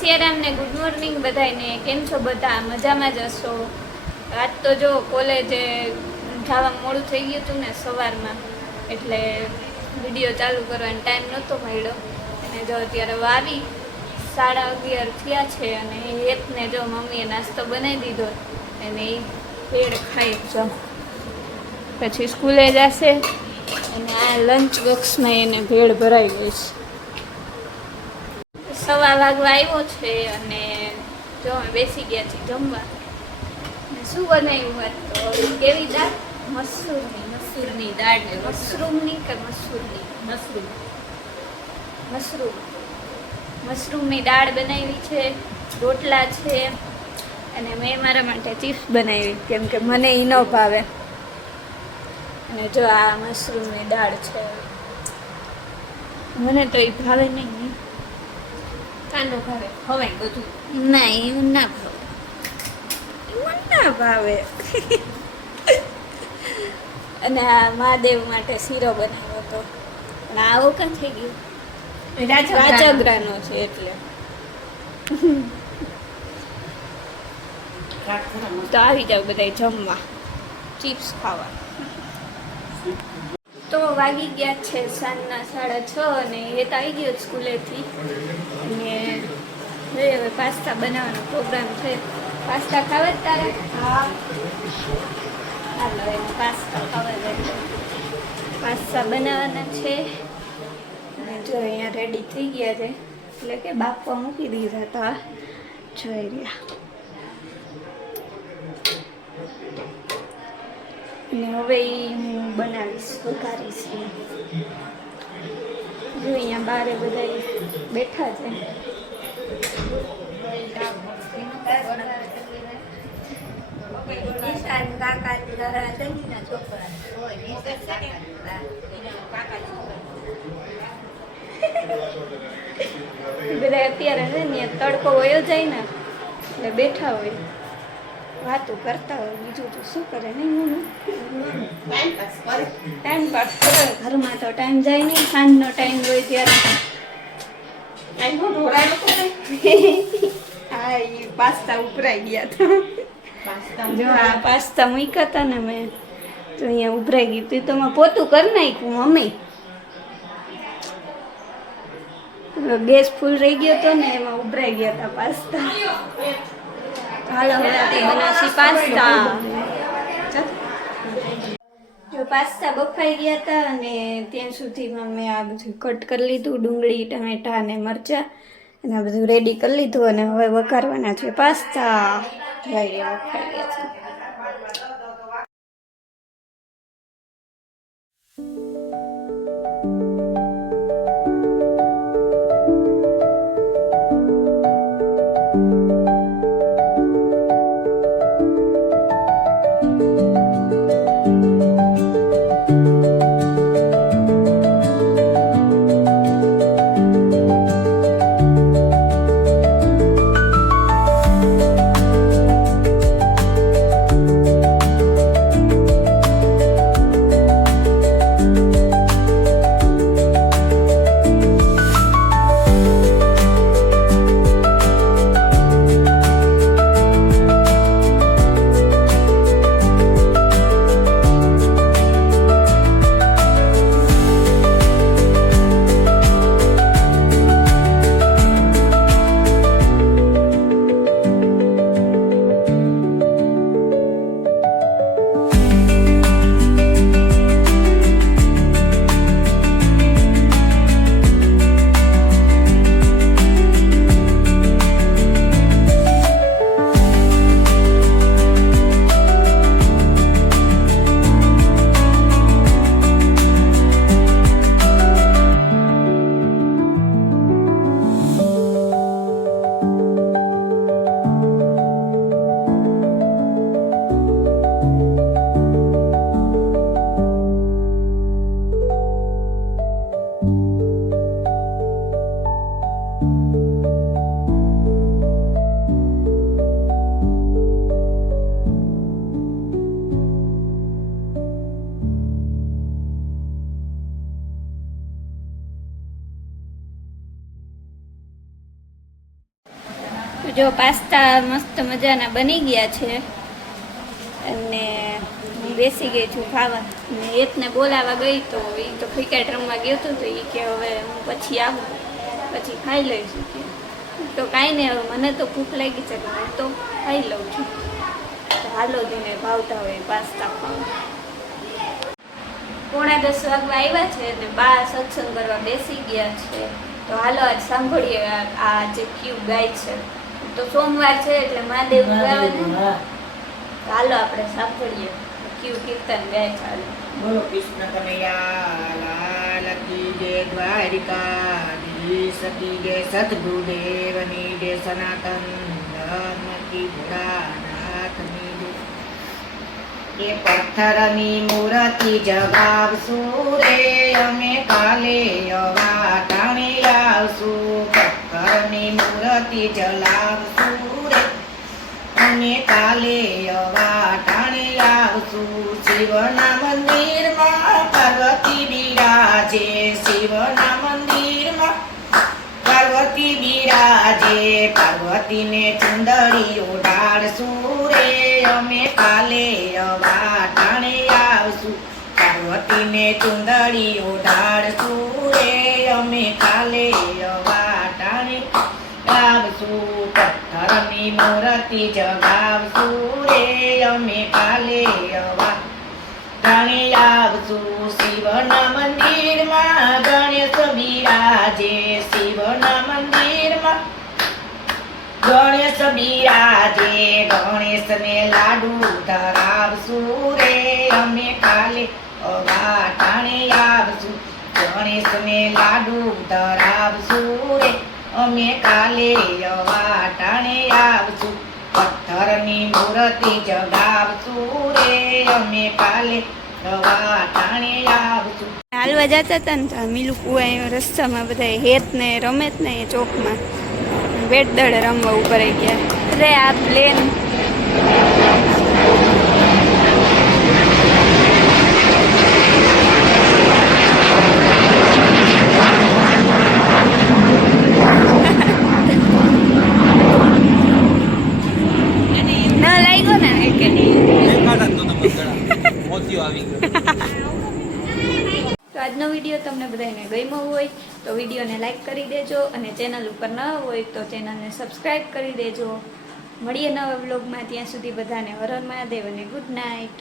સિયારામ ને good morning બધાને. કેમ છો બધા? મજામાં જ હશો. આજ તો જો કોલેજે જવા મોડું થઈ ગયું હતું ને સવારમાં, એટલે વિડીયો ચાલુ કરવાનો ટાઈમ નહોતો મળ્યો. અને જો અત્યારે વાવી 11:30 થયા છે અને એકને જો મમ્મીએ નાસ્તો બનાવી દીધો અને એ ભેળ ખાઈ જો પછી સ્કૂલે જશે. અને આ લંચ બોક્સમાં એને ભેળ ભરાઈ ગઈ છે. 1:15 વાગવા આવ્યો છે અને જો અમે બેસી ગયા છીએ જમવા. શું બનાવ્યું હોત તો કેવી દાળ? મસૂરની દાળ ને મશરૂમની કે મશરૂમની દાળ બનાવી છે, રોટલા છે અને મેં મારા માટે ચિપ્સ બનાવી કેમ કે મને એ ન ભાવે. અને જો આ મશરૂમની દાળ છે, મને તો એ ભાવે નહીં. કાનો ભાવે ખવાય બધું ના, એવું ના ભાવે, એવું ના ભાવે. અને આ મહાદેવ માટે શીરો બનાવ્યો હતો અને આવો કાં થઈ ગયું? રાજગરાનો છે એટલે. તો આવી જાવ બધા જમવા, ચિપ્સ ખાવા. તો વાગી ગયા છે સાંજના 6:30 અને એ તો આવી ગયો સ્કૂલેથી. અને હવે પાસ્તા બનાવવાનો પ્રોગ્રામ છે. પાસ્તા ખાવા જ તારે? હા, હાલો એને પાસ્તા ખાવા જાય. પાસ્તા બનાવવાના છે અને જો અહીંયા રેડી થઈ ગયા છે, એટલે કે બાફવા મૂકી દીધા હતા. જોઈ રહ્યા. અને હવે હું બનાવીશ, વઘારીશ. જો અહીંયા બારે બધા બેઠા છે. બધા અત્યારે છે ને તડકો વયો જાય ને એટલે બેઠા હોય, વાતો કરતા હોય, બીજું તો શું કરે? નહીં, ટાઈમ પાસ કરે. ઘરમાં તો ટાઈમ જાય નહીં, સાંજનો ટાઈમ હોય ત્યારે. હા, એ પાસ્તા ઉભરાઈ ગયા હતા. જો આ પાસ્તા મૂક્યા હતા ને મેં, તો અહીંયા ઉભરાઈ ગયું હતું. તો મેં પોતું કરી નાખ્યું મમ્મી. ગેસ ફૂલ રહી ગયો હતો ને, એમાં ઉભરાઈ ગયા હતા પાસ્તા. હાલો હવે આપણે બનાવશું પાસ્તા. જો પાસ્તા બફાઈ ગયા હતા અને ત્યાં સુધીમાં મેં આ બધું કટ કરી લીધું, ડુંગળી, ટમેટા અને મરચાં, અને આ બધું રેડી કરી લીધું. અને હવે વઘારવાના છે પાસ્તા. બફાઈ ગયા છે. તો જો પાસ્તા મસ્ત મજાના બની ગયા છે અને હું બેસી ગઈ છું ખાવા. ને એકને બોલાવા ગઈ તો એ તો ક્રિકેટ રમવા ગયો હતો તો એ કે હવે હું પછી આવું પછી ખાઈ લઈશું કે તો કાંઈ નહીં હવે મને તો ભૂખ લાગી છે હું તો ખાઈ લઉં છું. તો હાલો જેને ભાવતા હોય પાસ્તા ખાવા. 9:45 વાગવા આવ્યા છે અને બા સત્સંગ કરવા બેસી ગયા છે. તો હાલો આજ સાંભળીએ આ જે ક્યુ ગાય છે. તો સોમવાર છે એટલે મહાદેવ ગાવાનું. હાલો આપણે સાંભળીએ ક્યુ કીર્તન ગાય ચાલે. બોલો કૃષ્ણ કનૈયા લાલ કી જય દ્વારિકાધીશ કી જય સદગુરુદેવની જય સનાતન ધર્મ કી ભોળાનાથની જય. એ પથ્થરની મૂર્તિ જગાવશું રે અમે કાલે અવાટાણે આવશું. પથ્થરની મૂર્તિ જલાવશું રે અમે કાલે અવાટાણે આવશું. શિવના મંદિરમાં પાર્વતી બિરાજે શિવના મંદિરમાં પાર્વતી બિરાજે. પાર્વતીને ચુંદડી ઓઢાડશું રે અમે કાલે અવાટાણે આવશું. પાર્વતીને ચુંદડી ઓઢાડશું રે અમે કાલે અવાટાણે આવશું. પથ્થરની મૂર્તિ જગાવશું રે અમે કાલે અવાટાણે આવશું. શિવના મંદિરમાં ગણેશ બિરાજે શિવના મંદિરમાં ગણેશ બિરાજે. ગણેશને લાડુ ધરાવશું રે અમે કાલે અવાટાણે આવશું. ગણેશને લાડુ ધરાવશું રે અમે કાલે અવાટાણે આવશું. પથ્થરની મૂર્તિ જગાવશું રે અમે કાલે અવાટાણે આવશું. હાલવા જતા હતા ને તો મીલું કુવા રસ્તામાં બધા હેત ને રમેત ને એ ચોકમાં બેટ દડે રમવા ઉપર ગયા. અરે આ પ્લેન ન લાગ્યો ને એક તો આજનો વિડીયો તમને બધાને ગમ્યો હોય તો વિડીયોને લાઈક કરી દેજો અને ચેનલ ઉપર ન હોય તો ચેનલને સબસ્ક્રાઈબ કરી દેજો. મળીએ નવા વ્લોગમાં. ત્યાં સુધી બધાને હર હર મહાદેવ અને ગુડ નાઇટ.